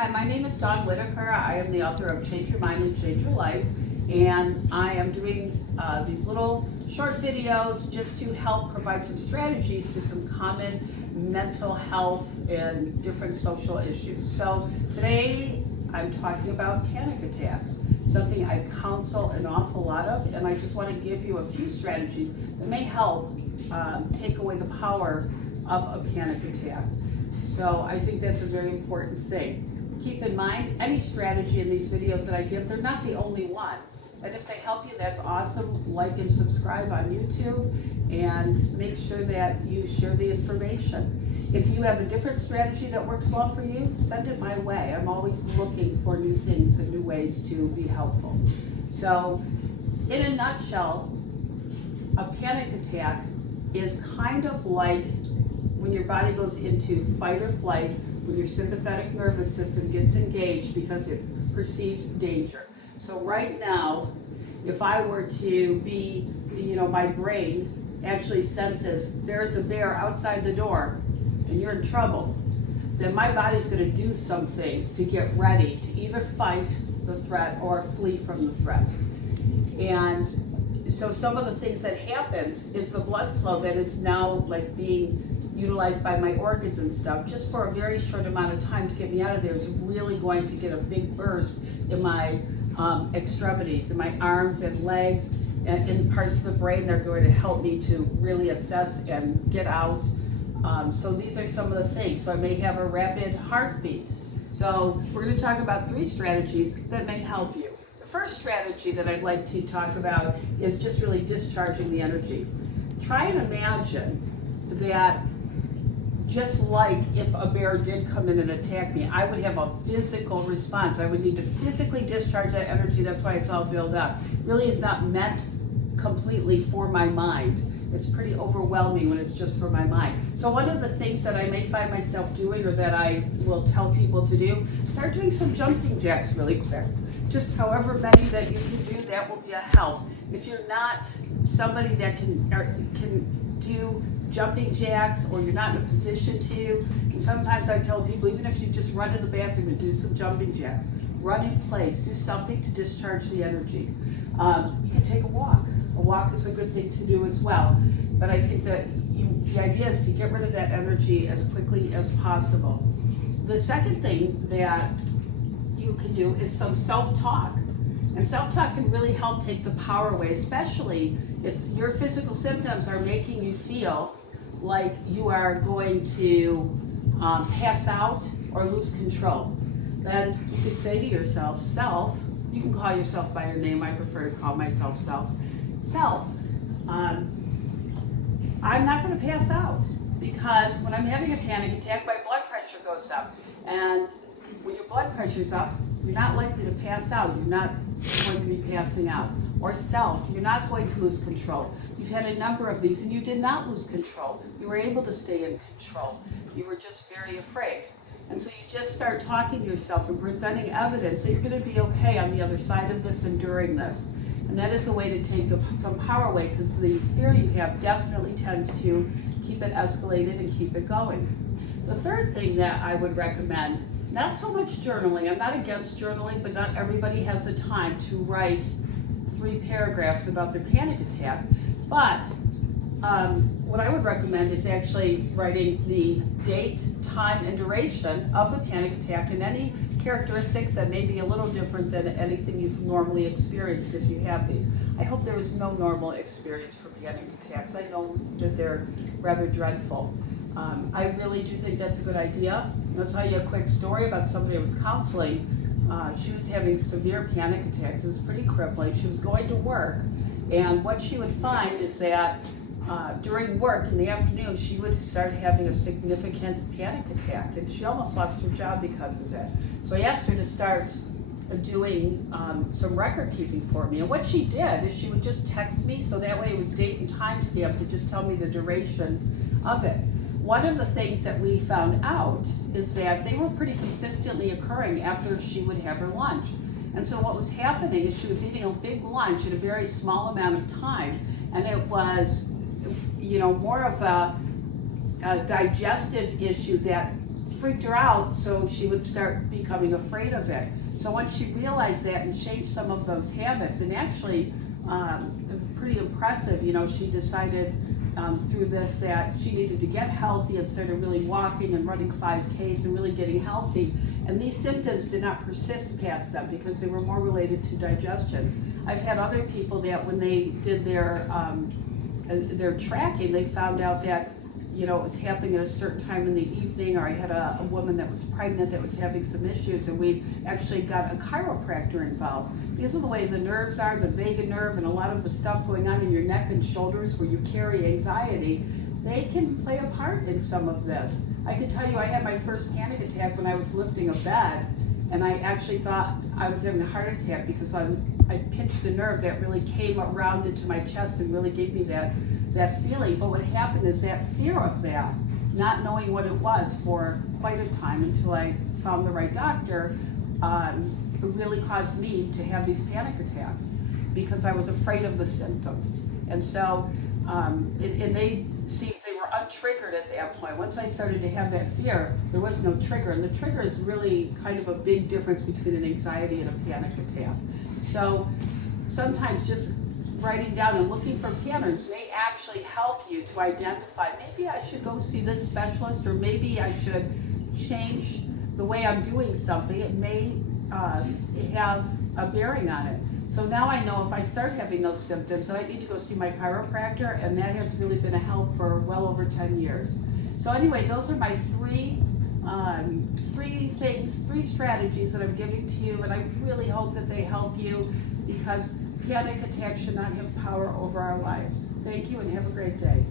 Hi, my name is Daun Whittaker. I am the author of Change Your Mind and Change Your Life, and I am doing these little short videos just to help provide some strategies to some common mental health and different social issues. So today I'm talking about panic attacks, something I counsel an awful lot of, and I just want to give you a few strategies that may help take away the power of a panic attack. So I think that's a very important thing. Keep in mind, any strategy in these videos that I give, they're not the only ones. And if they help you, that's awesome. Like and subscribe on YouTube, and make sure that you share the information. If you have a different strategy that works well for you, send it my way. I'm always looking for new things and new ways to be helpful. So, in a nutshell, a panic attack is kind of like when your body goes into fight or flight, when your sympathetic nervous system gets engaged because it perceives danger. So right now, if I were to be, my brain actually senses there's a bear outside the door and you're in trouble, then my body's going to do some things to get ready to either fight the threat or flee from the threat. And so some of the things that happens is the blood flow that is now like being utilized by my organs and stuff just for a very short amount of time to get me out of there is really going to get a big burst in my extremities, in my arms and legs, and in parts of the brain. They're going to help me to really assess and get out. So these are some of the things. So I may have a rapid heartbeat. So we're going to talk about 3 strategies that may help you. The first strategy that I'd like to talk about is just really discharging the energy. Try and imagine that just like if a bear did come in and attack me, I would have a physical response. I would need to physically discharge that energy. That's why it's all built up. It really is not meant completely for my mind. It's pretty overwhelming when it's just for my mind. So one of the things that I may find myself doing, or that I will tell people to do, start doing some jumping jacks really quick. Just however many that you can do, that will be a help. If you're not somebody that can do jumping jacks, or you're not in a position to, and sometimes I tell people, even if you just run in the bathroom and do some jumping jacks, run in place, do something to discharge the energy. You can take a walk. A walk is a good thing to do as well. But I think that the idea is to get rid of that energy as quickly as possible. The second thing that you can do is some self-talk. And self-talk can really help take the power away, especially if your physical symptoms are making you feel like you are going to pass out or lose control. Then you could say to yourself, self, you can call yourself by your name. I prefer to call myself self. Self, I'm not going to pass out, because when I'm having a panic attack, my blood pressure goes up. And when your blood pressure's up, you're not likely to pass out. You're not going to be passing out. Or self, you're not going to lose control. You've had a number of these and you did not lose control. You were able to stay in control. You were just very afraid. And so you just start talking to yourself and presenting evidence that you're going to be okay on the other side of this and during this. And that is a way to take some power away, because the fear you have definitely tends to keep it escalated and keep it going. The third thing that I would recommend, not so much journaling. I'm not against journaling, but not everybody has the time to write 3 paragraphs about their panic attack. But what I would recommend is actually writing the date, time, and duration of the panic attack, and any characteristics that may be a little different than anything you've normally experienced if you have these. I hope there is no normal experience for panic attacks. I know that they're rather dreadful. I really do think that's a good idea. I'll tell you a quick story about somebody I was counseling. She was having severe panic attacks. It was pretty crippling. She was going to work, and what she would find is that during work in the afternoon, she would start having a significant panic attack, and she almost lost her job because of it. So I asked her to start doing some record keeping for me. And what she did is she would just text me, so that way it was date and time stamped to just tell me the duration of it. One of the things that we found out is that they were pretty consistently occurring after she would have her lunch. And so what was happening is she was eating a big lunch in a very small amount of time, and it was, more of a digestive issue that freaked her out, so she would start becoming afraid of it. So once she realized that and changed some of those habits, and actually pretty impressive, you know, she decided through this that she needed to get healthy and started really walking and running 5Ks and really getting healthy. And these symptoms did not persist past them because they were more related to digestion. I've had other people that when they did their tracking, they found out that, you know, it was happening at a certain time in the evening, or I had a woman that was pregnant that was having some issues, and we actually got a chiropractor involved. Because of the way the nerves are, the vagus nerve, and a lot of the stuff going on in your neck and shoulders where you carry anxiety, they can play a part in some of this. I can tell you I had my first panic attack when I was lifting a bed, and I actually thought I was having a heart attack because I pinched a nerve that really came around into my chest and really gave me that feeling. But what happened is that fear of that, not knowing what it was for quite a time until I found the right doctor, it really caused me to have these panic attacks because I was afraid of the symptoms. And so, and they were untriggered at that point. Once I started to have that fear, there was no trigger. And the trigger is really kind of a big difference between an anxiety and a panic attack. So sometimes just writing down and looking for patterns may actually help you to identify, maybe I should go see this specialist, or maybe I should change the way I'm doing something. It may have a bearing on it. So now I know if I start having those symptoms that I need to go see my chiropractor, and that has really been a help for well over 10 years. So anyway, those are my three strategies that I'm giving to you, and I really hope that they help you, because panic attacks should not have power over our lives. Thank you and have a great day.